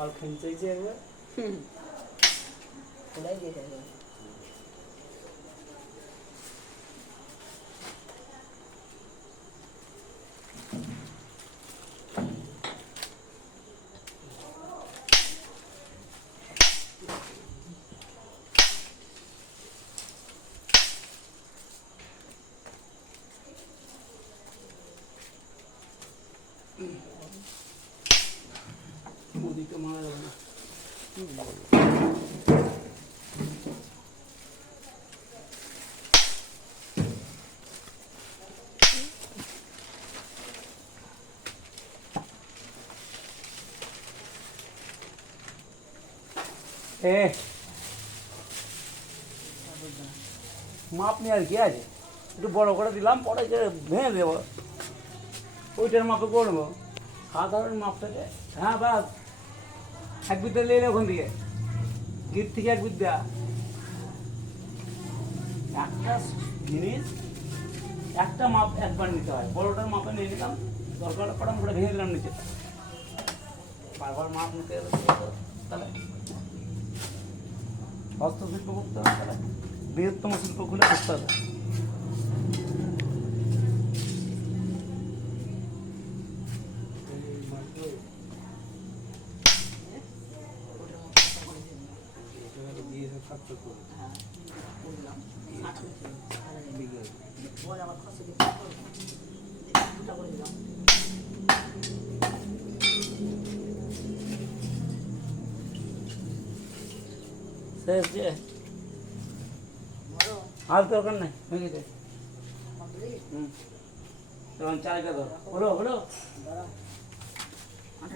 কপাল খেলছে একবার খোলাই দিয়েছে ওদিকে মারা যাবে না। মাপ নিয়ে আর কি আছে, একটু বড় করে দিলাম, পরে যে ভেঙে দেবো, ওইটার মাপে করবো। সাধারণ মাপটাকে হ্যাঁ বাস এক বিদ্যা নিয়ে ওখান থেকে গিট থেকে এক বিদ্যা একটা জিনিস একটা মাপ একবার নিতে হয়। বড়োটার মাপে নিয়ে নিলাম, দরকার পড়া আমরা ভেঙে দিলাম নিচে, বারবার মাপ নিতে গেলে তাহলে হস্তশিল্প করতে হবে, তাহলে বৃহত্তম শিল্প খুলে করতে হবে। শেষ যে আর দরকার নাই, হয়ে গেছে। তখন চারিটা ধর হলো হলো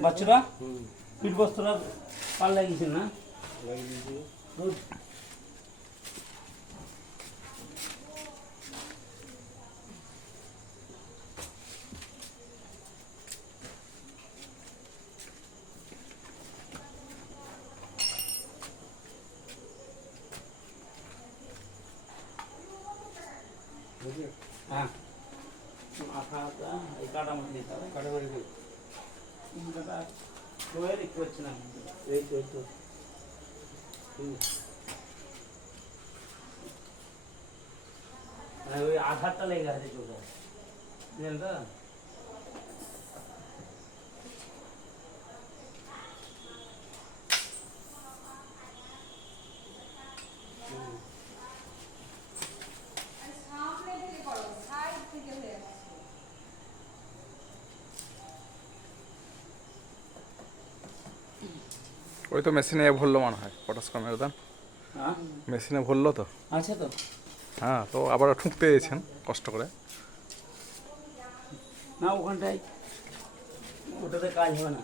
বাচ্চারা পিঠ বস্ত্রটা পাল লাগিয়েছেন না? গুড। হ্যাঁ আঠাটা এই কাটা মধ্যে দিতে হবে, কাটা করে দিই কাটা রয়ে দেখতে পাচ্ছি না, এই তো এই তো মানে ওই আধারটা লেগে আছে চোখে, বুঝলেন তো? ওই তো মেশিনে ভরলো মনে হয় পটাশ কমের দাম, হ্যাঁ মেশিনে ভরলো তো। আছে তো, হ্যাঁ তো আবার ঠুকতে দিয়েছেন কষ্ট করে। না ওখানটায় ওটাতে কাজ হবে না।